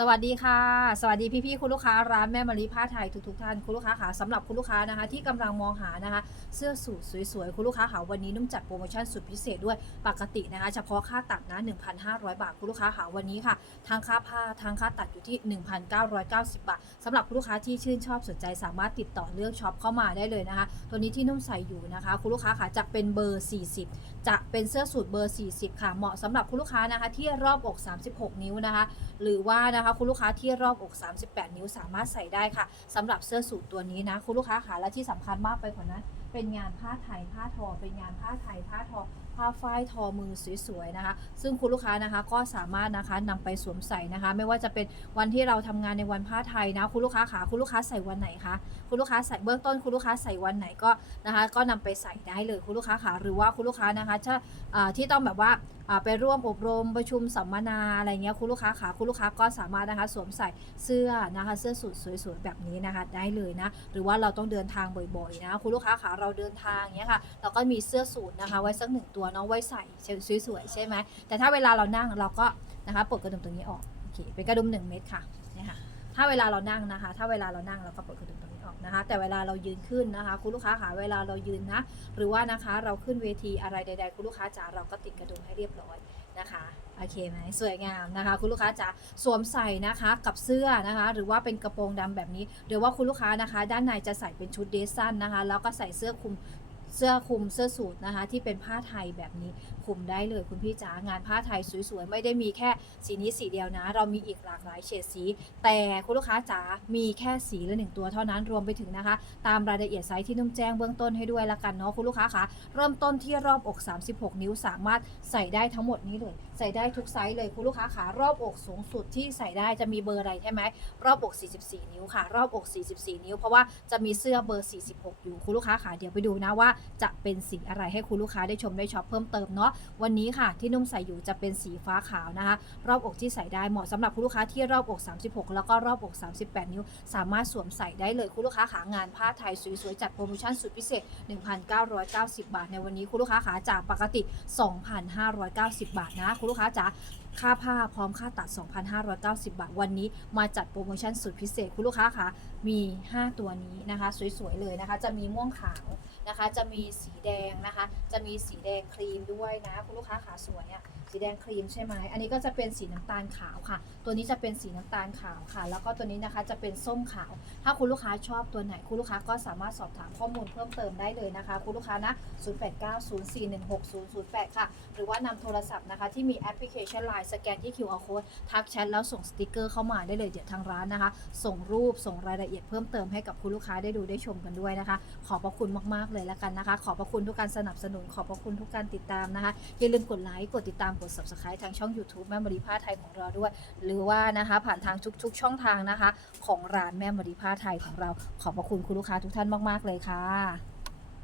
สวัสดีค่ะ สวัสดีพี่ๆคุณลูกค้าร้านแม่มารีผ้าไทยทุกๆท่านคุณลูกค้าค่ะสำหรับคุณลูกค้านะคะ ที่กำลังมองหานะคะ เสื้อสูทสวยๆคุณลูกค้าค่ะวันนี้นุ่มจัดโปรโมชั่นสุดพิเศษด้วยปกตินะคะ เฉพาะค่าตัดนะ1,500 บาทคุณลูกค้าค่ะวันนี้ค่ะทางค่าผ้าทางค่าตัดอยู่ที่ 1,990 บาทสำหรับคุณลูกค้าที่ชื่นชอบสนใจสามารถติดต่อเลือกช็อปเข้ามาได้เลยนะคะ ตัวนี้ที่นุ่มใส่อยู่นะคะ คุณลูกค้าค่ะจะเป็นเบอร์ 40 จะเป็นเสื้อสูทเบอร์ 40 ค่ะเหมาะสำหรับคุณลูกค้านะคะที่รอบอก 36 นิ้วนะคะ หรือว่านะคะคุณลูกค้าที่รอบอก 38 นิ้วสามารถใส่ได้ค่ะสำหรับเสื้อสูทตัวนี้นะ คุณลูกค้าขาและที่สำคัญมากไปกว่านั้นเป็นงานผ้าไทยผ้าทอ เป็นงานผ้าไทยผ้าทอ ผ้าฝ้ายทอมือสวยๆนะคะ ซึ่งคุณลูกค้านะคะก็สามารถนะคะนำไปสวมใส่นะคะ ไม่ว่าจะเป็นวันที่เราทำงานในวันผ้าไทยนะคุณลูกค้าขาคุณลูกค้าใส่วันไหนคะคุณลูกค้าใส่เบื้องต้นคุณลูกค้าใส่วันไหนก็นะคะ ก็นำไปใส่ได้เลยคุณลูกค้าขาหรือว่าคุณลูกค้านะคะถ้าที่ต้องแบบว่าอ่าไปร่วมอบรมประชุมสัมมนาอะไรเงี้ยคุณลูกค้าขาคุณลูกค้าก็สามารถนะคะสวมใส่เสื้อนะคะเสื้อสูทสวยๆแบบนี้นะคะได้เลยนะหรือว่าเราต้องเดินทางบ่อยๆนะคุณลูกค้าขาเราเดินทางเงี้ยค่ะ เราก็มีเสื้อสูทนะคะ ไว้สักหนึ่งตัวเนาะไว้ใส่สวยๆใช่ไหมแต่ถ้าเวลาเรานั่งเราก็นะคะปลดกระดุมตรงนี้ออกโอเคเป็นกระดุม 1 เม็ดค่ะเนี่ยค่ะถ้าเวลาเรานั่งนะคะ ถ้าเวลาเรานั่งเราก็ปลดกระดุมตรงนี้ออกนะคะ แต่เวลาเรายืนขึ้นนะคะ คุณลูกค้าขาเวลาเรายืนนะ หรือว่านะคะเราขึ้นเวทีอะไรใด ๆ คุณลูกค้าจ๋าเราก็ติดกระดุมให้เรียบร้อย นะคะโอเคไหมสวยงามนะคะ คุณลูกค้าจะสวมใส่นะคะกับเสื้อนะคะ หรือว่าเป็นกระโปรงดำแบบนี้หรือว่าคุณลูกค้านะคะ ด้านในจะใส่เป็นชุดเดรสสั้นนะคะ แล้วก็ใส่เสื้อคลุมเสื้อคลุมเสื้อสูทนะคะ ที่เป็นผ้าไทยแบบนี้ คลุมได้เลยคุณพี่จ๋างานผ้าไทยสวยๆ ไม่ได้มีแค่สีนี้สีเดียวนะ เรามีอีกหลากหลายเฉดสี แต่คุณลูกค้าจ๋ามีแค่สีละหนึ่งตัวเท่านั้นรวมไปถึงนะคะ ตามรายละเอียดไซส์ที่นุ่มแจ้งเบื้องต้นให้ด้วยละกันเนาะคุณลูกค้าคะเริ่มต้นที่รอบอก 36 นิ้วสามารถใส่ได้ทั้งหมดนี้เลย ใส่ได้ทุกไซส์เลยคุณลูกค้าขารอบอกสูงสุดที่ใส่ได้จะมีเบอร์อะไรใช่ไหมรอบอก 44 นิ้วค่ะ รอบอก 44 นิ้ว เพราะว่าจะมีเสื้อเบอร์ 46 อยู่คุณลูกค้าขาเดี๋ยวไปดูนะว่าจะเป็นสีอะไรให้คุณลูกค้าได้ชมได้ช็อปเพิ่มเติมเนาะวันนี้ค่ะที่นุ่มใส่อยู่จะเป็นสีฟ้าขาวนะคะ รอบอกที่ใส่ได้เหมาะสำหรับคุณลูกค้าที่รอบอก 36 แล้วก็รอบอก 38 นิ้ว สามารถสวมใส่ได้เลยคุณลูกค้าขางานผ้าไทยสวยๆจัดโปรโมชั่นสุดพิเศษ 1,990 บาท ในวันนี้คุณลูกค้าขาจากปกติ 2,590 บาทนะคุณลูกค้าจ๋า ค่าผ้าพร้อมค่าตัด 2,590 บาท วันนี้มาจัดโปรโมชั่นสุดพิเศษคุณลูกค้าคะมี 5 ตัวนี้นะคะ สวยๆเลยนะคะ จะมีม่วงขาวนะคะ จะมีสีแดงนะคะ จะมีสีแดงครีมด้วยนะคุณลูกค้าขาสวยอะสีแดงครีมใช่ไหมอันนี้ก็จะเป็นสีน้ำตาลขาวค่ะ ตัวนี้จะเป็นสีน้ำตาลขาวค่ะ แล้วก็ตัวนี้นะคะจะเป็นส้มขาว ถ้าคุณลูกค้าชอบตัวไหน คุณลูกค้าก็สามารถสอบถามข้อมูลเพิ่มเติมได้เลยนะคะ คุณลูกค้านะ 0890416008 ค่ะ หรือว่านำโทรศัพท์นะคะที่มีแอปพลิเคชัน Line สแกนที่ QR code ทักแชทแล้วส่งสติกเกอร์เข้ามาได้เลยเดี๋ยวทางร้านนะคะ ส่งรูปส่งรายละเอียดเพิ่มเติมให้กับคุณลูกค้าได้ดูได้ชมกันด้วยนะคะ ขอบพระคุณมากๆเลยแล้วกันนะคะ ขอบพระคุณทุกการสนับสนุน ขอบพระคุณทุกการติดตามนะคะ อย่าลืมกดไลค์กดติดตามกด subscribe ทางช่อง YouTube แม่มรีผ้าไทยของเราด้วย หรือว่านะคะผ่านทางทุก ๆ ช่องทางนะคะ ของร้านแม่มรีผ้าไทยของเรา ขอบพระคุณคุณลูกค้าทุกท่านมาก ๆ เลยค่ะ